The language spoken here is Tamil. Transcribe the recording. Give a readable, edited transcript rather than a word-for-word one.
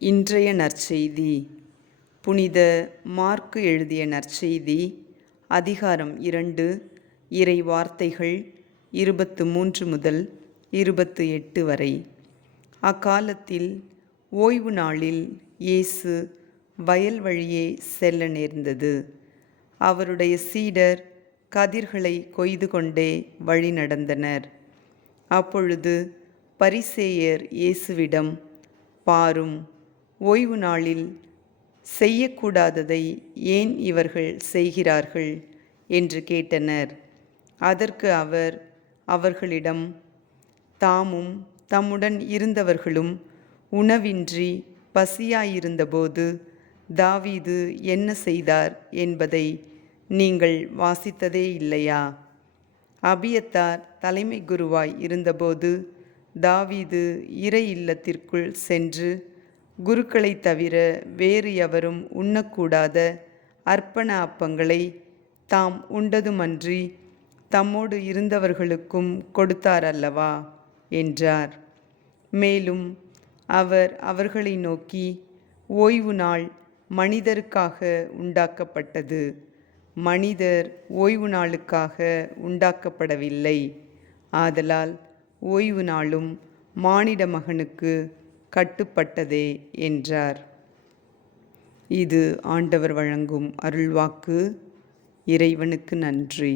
இன்றைய நற்செய்தி புனித மார்க்கு எழுதிய நற்செய்தி அதிகாரம் 2 இறை வார்த்தைகள் 23 முதல் 28 வரை. அக்காலத்தில் ஓய்வு நாளில் இயேசு வயல் வழியே செல்ல நேர்ந்தது. அவருடைய சீடர் கதிர்களை கொய்து கொண்டே வழி நடந்தனர். அப்பொழுது பரிசேயர் இயேசுவிடம், பாரும், ஓய்வு நாளில் செய்யக்கூடாததை ஏன் இவர்கள் செய்கிறார்கள் என்று கேட்டனர். அதற்கு அவர் அவர்களிடம், தாமும் தம்முடன் இருந்தவர்களும் உணவின்றி பசியாயிருந்தபோது தாவீது என்ன செய்தார் என்பதை நீங்கள் வாசித்ததே இல்லையா? அபியத்தார் தலைமை குருவாய் இருந்தபோது தாவீது இறை இல்லத்திற்குள் சென்று குருக்களைத் தவிர வேறு எவரும் உண்ணக்கூடாத அர்ப்பண அப்பங்களை தாம் உண்டதுமன்றி தம்மோடு இருந்தவர்களுக்கும் கொடுத்தார் அல்லவா என்றார். மேலும் அவர் அவர்களை நோக்கி, ஓய்வு நாள் மனிதருக்காக உண்டாக்கப்பட்டது, மனிதர் ஓய்வு நாளுக்காக உண்டாக்கப்படவில்லை. ஆதலால் ஓய்வு நாளும் மானிட மகனுக்கு கட்டுப்பட்டதே என்றார். இது ஆண்டவர் வழங்கும் அருள்வாக்கு. இறைவனுக்கு நன்றி.